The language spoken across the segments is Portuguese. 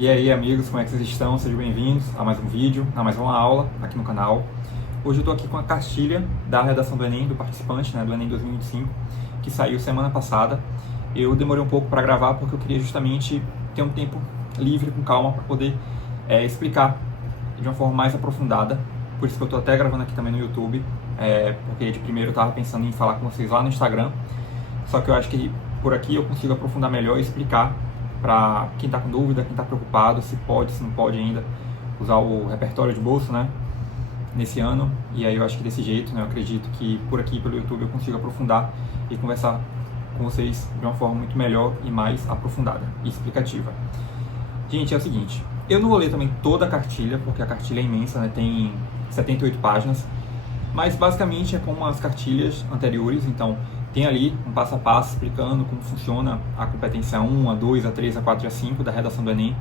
E aí, amigos, como é que vocês estão? Sejam bem-vindos a mais um vídeo, a mais uma aula aqui no canal. Hoje eu estou aqui com a cartilha da redação do Enem, do participante, do Enem 2025, que saiu semana passada. Eu demorei um pouco para gravar porque eu queria justamente ter um tempo livre, com calma, para poder explicar de uma forma mais aprofundada. Por isso que eu estou até gravando aqui também no YouTube, porque de primeiro eu estava pensando em falar com vocês lá no Instagram. Só que eu acho que por aqui eu consigo aprofundar melhor e explicar para quem está com dúvida, quem está preocupado, se pode, se não pode ainda usar o repertório de bolso, nesse ano. E aí eu acho que desse jeito, eu acredito que por aqui, pelo YouTube, eu consigo aprofundar e conversar com vocês de uma forma muito melhor e mais aprofundada e explicativa. Gente, é o seguinte, eu não vou ler também toda a cartilha, porque a cartilha é imensa, tem 78 páginas, mas basicamente é como as cartilhas anteriores. Então tem ali um passo a passo explicando como funciona a competência 1, a 2, a 3, a 4 e a 5 da redação do Enem.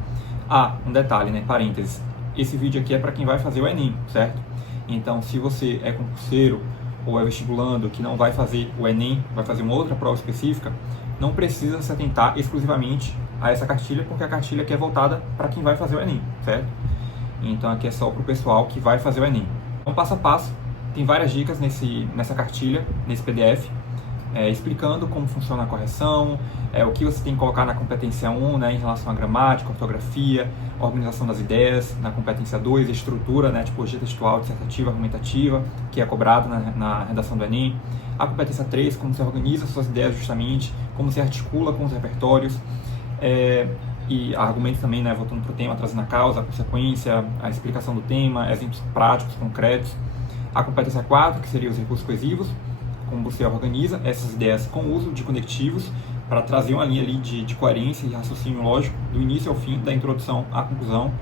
Um detalhe, parênteses, esse vídeo aqui é para quem vai fazer o Enem, certo? Então, se você é concurseiro ou é vestibulando que não vai fazer o Enem, vai fazer uma outra prova específica, não precisa se atentar exclusivamente a essa cartilha, porque a cartilha aqui é voltada para quem vai fazer o Enem, certo? Então aqui é só para o pessoal que vai fazer o Enem. Então, passo a passo, tem várias dicas nessa cartilha, nesse PDF, explicando como funciona a correção, o que você tem que colocar na competência 1, em relação à gramática, ortografia, organização das ideias, na competência 2, estrutura, tipologia textual, dissertativa, argumentativa, que é cobrado na redação do Enem. A competência 3, como você organiza suas ideias justamente, como você articula com os repertórios, e argumentos também, voltando para o tema, trazendo a causa, a consequência, a explicação do tema, exemplos práticos, concretos. A competência 4, que seria os recursos coesivos, como você organiza essas ideias com o uso de conectivos para trazer uma linha ali de coerência e raciocínio lógico do início ao fim, da introdução à conclusão.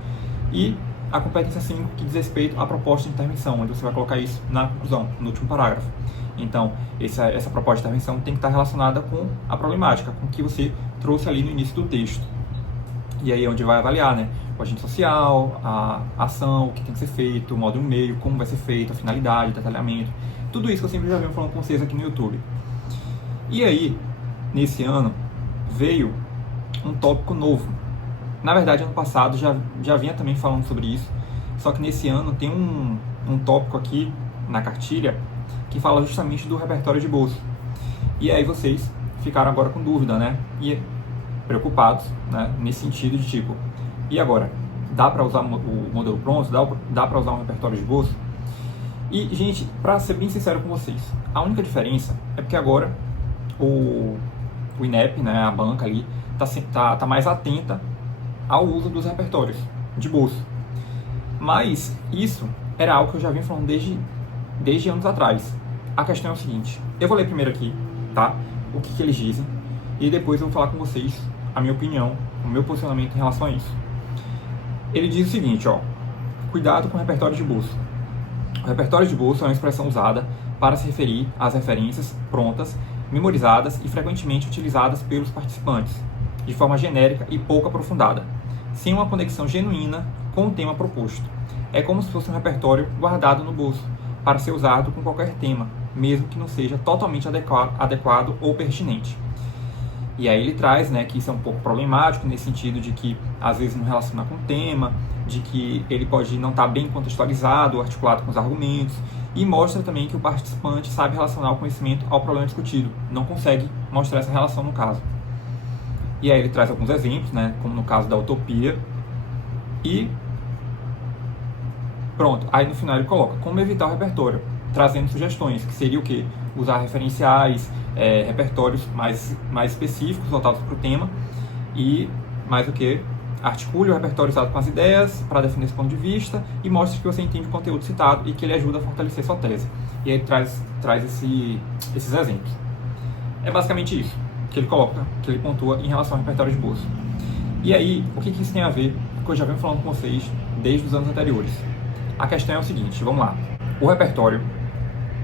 E a competência 5, que diz respeito à proposta de intervenção, onde você vai colocar isso na conclusão, no último parágrafo. Então, essa proposta de intervenção tem que estar relacionada com a problemática, com o que você trouxe ali no início do texto. E aí é onde vai avaliar, o agente social, a ação, o que tem que ser feito, o modo e o meio, como vai ser feito, a finalidade, o detalhamento. Tudo isso que eu sempre já venho falando com vocês aqui no YouTube. E aí, nesse ano, veio um tópico novo. Na verdade, ano passado já vinha também falando sobre isso, só que nesse ano tem um tópico aqui na cartilha que fala justamente do repertório de bolso. E aí vocês ficaram agora com dúvida, e preocupados, nesse sentido de tipo, e agora? Dá para usar o modelo pronto? Dá para usar um repertório de bolso? E, gente, para ser bem sincero com vocês, a única diferença é porque agora o INEP, a banca ali, tá mais atenta ao uso dos repertórios de bolso. Mas isso era algo que eu já vinha falando desde anos atrás. A questão é o seguinte, eu vou ler primeiro aqui, o que eles dizem, e depois eu vou falar com vocês a minha opinião, o meu posicionamento em relação a isso. Ele diz o seguinte, cuidado com o repertório de bolso. O repertório de bolso é uma expressão usada para se referir às referências prontas, memorizadas e frequentemente utilizadas pelos participantes, de forma genérica e pouco aprofundada, sem uma conexão genuína com o tema proposto. É como se fosse um repertório guardado no bolso, para ser usado com qualquer tema, mesmo que não seja totalmente adequado ou pertinente. E aí ele traz, que isso é um pouco problemático, nesse sentido de que às vezes não relaciona com o tema, de que ele pode não estar bem contextualizado ou articulado com os argumentos, e mostra também que o participante sabe relacionar o conhecimento ao problema discutido, não consegue mostrar essa relação no caso. E aí ele traz alguns exemplos, como no caso da utopia, e pronto, aí no final ele coloca como evitar o repertório, trazendo sugestões, que seria o quê? Usar referenciais, repertórios mais específicos, voltados para o tema, e mais o que? Articule o repertório usado com as ideias, para defender esse ponto de vista, e mostre que você entende o conteúdo citado e que ele ajuda a fortalecer sua tese. E aí traz esses exemplos. É basicamente isso que ele coloca, que ele pontua em relação ao repertório de bolso. E aí, o que isso tem a ver com o que eu já venho falando com vocês desde os anos anteriores? A questão é o seguinte, vamos lá. O repertório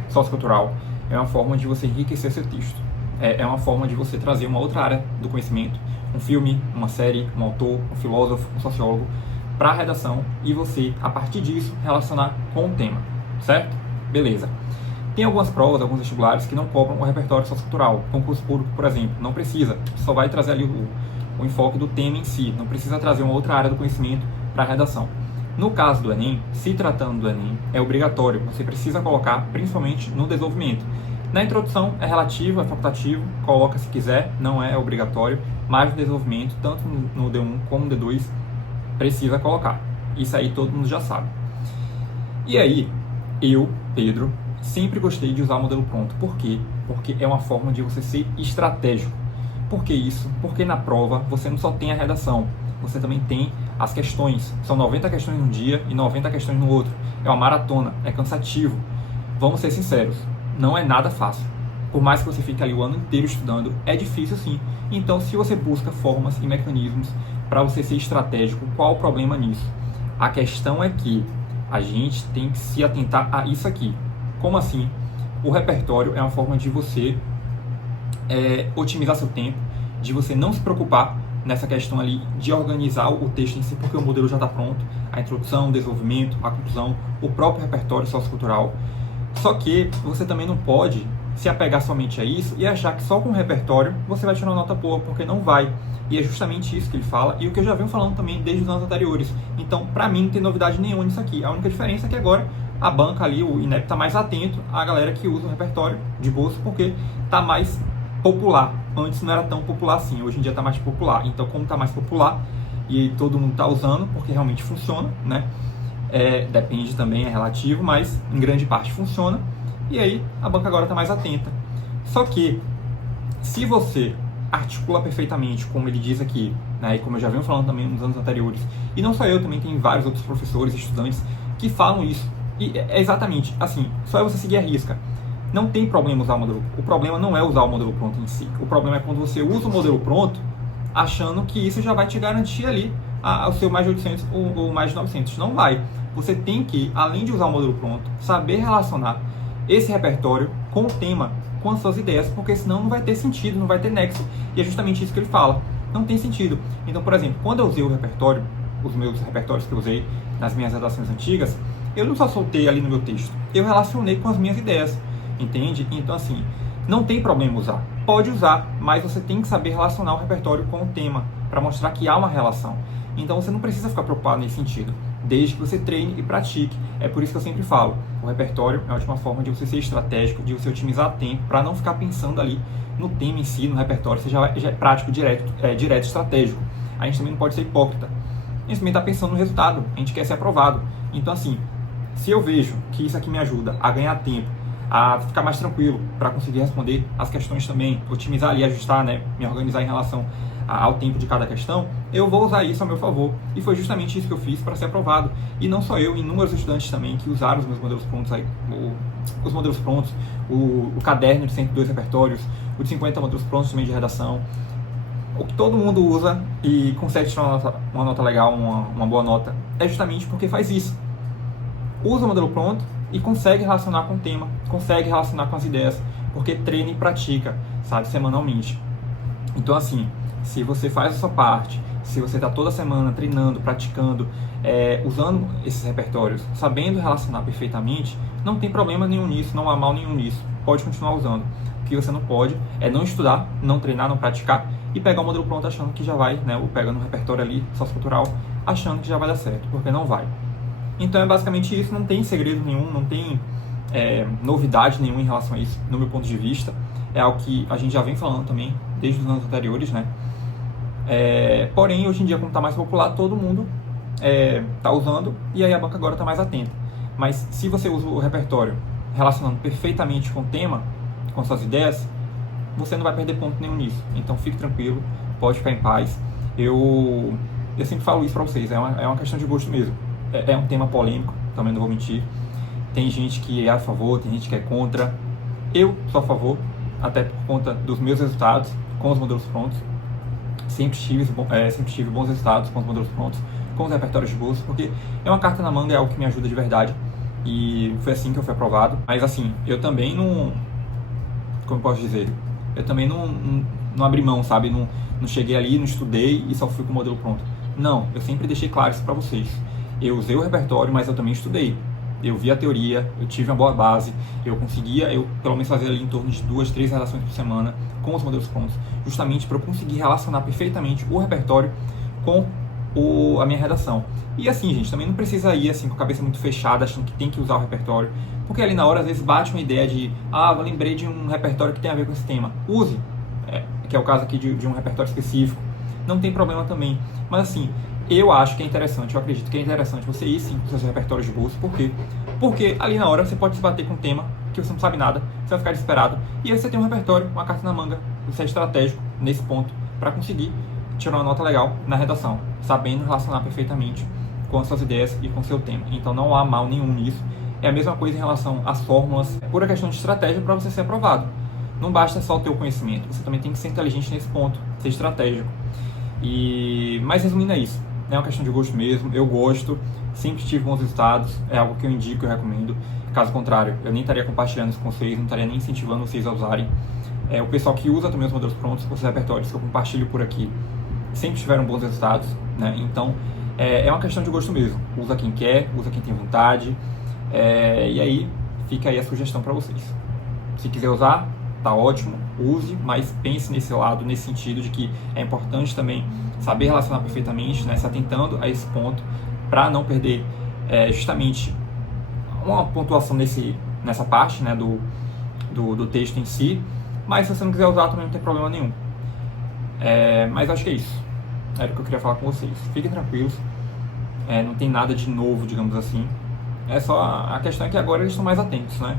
sociocultural é uma forma de você enriquecer seu texto. É uma forma de você trazer uma outra área do conhecimento, um filme, uma série, um autor, um filósofo, um sociólogo, para a redação, e você, a partir disso, relacionar com o tema, certo? Beleza. Tem algumas provas, alguns vestibulares que não cobram o repertório sociocultural. Concurso público, por exemplo, não precisa, só vai trazer ali o enfoque do tema em si, não precisa trazer uma outra área do conhecimento para a redação. No caso do Enem, se tratando do Enem, é obrigatório, você precisa colocar principalmente no desenvolvimento. Na introdução é relativo, é facultativo, coloca se quiser, não é obrigatório, mas no desenvolvimento, tanto no D1 como no D2, precisa colocar. Isso aí todo mundo já sabe. E aí, eu, Pedro, sempre gostei de usar o modelo pronto. Por quê? Porque é uma forma de você ser estratégico. Por que isso? Porque na prova você não só tem a redação, você também tem as questões. São 90 questões num dia e 90 questões no outro. É uma maratona, é cansativo. Vamos ser sinceros, não é nada fácil. Por mais que você fique ali o ano inteiro estudando, é difícil sim. Então, se você busca formas e mecanismos para você ser estratégico, qual o problema nisso? A questão é que a gente tem que se atentar a isso aqui. Como assim? O repertório é uma forma de você otimizar seu tempo, de você não se preocupar nessa questão ali de organizar o texto em si, porque o modelo já está pronto, a introdução, o desenvolvimento, a conclusão, o próprio repertório sociocultural. Só que você também não pode se apegar somente a isso e achar que só com o repertório você vai tirar uma nota boa, porque não vai. E é justamente isso que ele fala e o que eu já venho falando também desde os anos anteriores. Então, para mim, não tem novidade nenhuma nisso aqui. A única diferença é que agora a banca ali, o INEP, está mais atento à galera que usa o repertório de bolsa, porque está mais popular. Antes não era tão popular assim, hoje em dia está mais popular. Então, como está mais popular e todo mundo está usando, porque realmente funciona, né? Depende também, é relativo, mas em grande parte funciona. E aí a banca agora está mais atenta. Só que, se você articula perfeitamente, como ele diz aqui, né, e como eu já venho falando também nos anos anteriores, e não só eu, também tem vários outros professores e estudantes que falam isso. E é exatamente assim, só é você seguir a risca. Não tem problema usar o modelo. O problema não é usar o modelo pronto em si. O problema é quando você usa o modelo pronto, achando que isso já vai te garantir ali o seu mais de 800 ou mais de 900. Não vai. Você tem que, além de usar o modelo pronto, saber relacionar esse repertório com o tema, com as suas ideias, porque senão não vai ter sentido, não vai ter nexo. E é justamente isso que ele fala. Não tem sentido. Então, por exemplo, quando eu usei o repertório, os meus repertórios que eu usei nas minhas redações antigas, eu não só soltei ali no meu texto, eu relacionei com as minhas ideias, entende? Então, assim, não tem problema usar. Pode usar, mas você tem que saber relacionar o repertório com o tema, para mostrar que há uma relação. Então, você não precisa ficar preocupado nesse sentido, desde que você treine e pratique. É por isso que eu sempre falo, o repertório é a última forma de você ser estratégico, de você otimizar tempo, para não ficar pensando ali no tema em si, no repertório, você já é prático, direto, estratégico. A gente também não pode ser hipócrita. A gente também está pensando no resultado, a gente quer ser aprovado. Então, assim, se eu vejo que isso aqui me ajuda a ganhar tempo, a ficar mais tranquilo para conseguir responder as questões também, otimizar ali, ajustar, né, me organizar em relação ao tempo de cada questão, eu vou usar isso a meu favor. E foi justamente isso que eu fiz para ser aprovado. E não só eu, inúmeros estudantes também que usaram os meus modelos prontos, aí, os modelos prontos, o caderno de 102 repertórios, o de 50 modelos prontos também de redação. O que todo mundo usa e consegue tirar uma nota legal, uma boa nota, é justamente porque faz isso. Usa o modelo pronto e consegue relacionar com o tema, consegue relacionar com as ideias, porque treina e pratica, sabe, semanalmente. Então, assim, se você faz a sua parte, se você está toda semana treinando, praticando, usando esses repertórios, sabendo relacionar perfeitamente, não tem problema nenhum nisso, não há mal nenhum nisso. Pode continuar usando. O que você não pode é não estudar, não treinar, não praticar e pegar o modelo pronto achando que já vai, né, ou pegando um repertório ali, sociocultural, achando que já vai dar certo, porque não vai. Então é basicamente isso, não tem segredo nenhum, não tem novidade nenhuma em relação a isso, no meu ponto de vista. É algo que a gente já vem falando também desde os anos anteriores, né? Porém, hoje em dia, como está mais popular, todo mundo está usando e aí a banca agora está mais atenta. Mas se você usa o repertório relacionando perfeitamente com o tema, com suas ideias, você não vai perder ponto nenhum nisso. Então fique tranquilo, pode ficar em paz. Eu sempre falo isso para vocês, é uma questão de gosto mesmo. É um tema polêmico, também não vou mentir. Tem gente que é a favor, tem gente que é contra. Eu sou a favor, até por conta dos meus resultados com os modelos prontos. Sempre tive bons resultados com os modelos prontos, com os repertórios de bolsa, porque é uma carta na manga, é algo que me ajuda de verdade. E foi assim que eu fui aprovado. Mas assim, eu também não... Como eu posso dizer? Eu também não abri mão, sabe? Não cheguei ali, não estudei e só fui com o modelo pronto. Não, eu sempre deixei claro isso para vocês. Eu usei o repertório, mas eu também estudei. eu vi a teoria, eu tive uma boa base, eu conseguia, eu pelo menos fazia ali em torno de 2, 3 redações por semana com os modelos prontos, justamente para eu conseguir relacionar perfeitamente o repertório com a minha redação. E assim, gente, também não precisa ir assim com a cabeça muito fechada, achando que tem que usar o repertório, porque ali na hora às vezes bate uma ideia de, eu lembrei de um repertório que tem a ver com esse tema. Use, que é o caso aqui de um repertório específico, não tem problema também. Mas assim, eu acho que é interessante, eu acredito que é interessante você ir sim com seus repertórios de bolso. Por quê? Porque ali na hora você pode se bater com um tema que você não sabe nada, você vai ficar desesperado, e aí você tem um repertório, uma carta na manga, você é estratégico nesse ponto para conseguir tirar uma nota legal na redação, sabendo relacionar perfeitamente com as suas ideias e com o seu tema. Então não há mal nenhum nisso. É a mesma coisa em relação às fórmulas, é pura questão de estratégia para você ser aprovado. Não basta só ter o conhecimento, você também tem que ser inteligente nesse ponto, ser estratégico. Mas resumindo é isso, é uma questão de gosto mesmo, eu gosto, sempre tive bons resultados, é algo que eu indico, eu recomendo. Caso contrário, eu nem estaria compartilhando isso com vocês, não estaria nem incentivando vocês a usarem. O pessoal que usa também os modelos prontos, os repertórios que eu compartilho por aqui, sempre tiveram bons resultados, né? Então, é uma questão de gosto mesmo. Usa quem quer, usa quem tem vontade, e aí fica aí a sugestão para vocês. Se quiser usar, tá ótimo, use, mas pense nesse lado, nesse sentido de que é importante também saber relacionar perfeitamente, né? Se atentando a esse ponto, para não perder justamente uma pontuação nessa parte, né, do texto em si. Mas se você não quiser usar, também não tem problema nenhum. Mas acho que é isso. Era o que eu queria falar com vocês. Fiquem tranquilos. Não tem nada de novo, digamos assim. É só a questão é que agora eles estão mais atentos, né?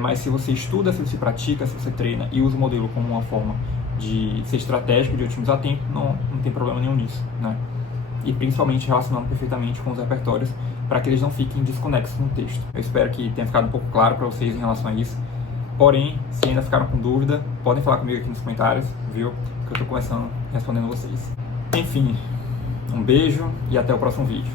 Mas se você estuda, se você pratica, se você treina e usa o modelo como uma forma de ser estratégico, de otimizar tempo, não tem problema nenhum nisso, né? E principalmente relacionando perfeitamente com os repertórios para que eles não fiquem desconexos no texto. Eu espero que tenha ficado um pouco claro para vocês em relação a isso. Porém, se ainda ficaram com dúvida, podem falar comigo aqui nos comentários, viu? Que eu estou começando respondendo vocês. Enfim, um beijo e até o próximo vídeo.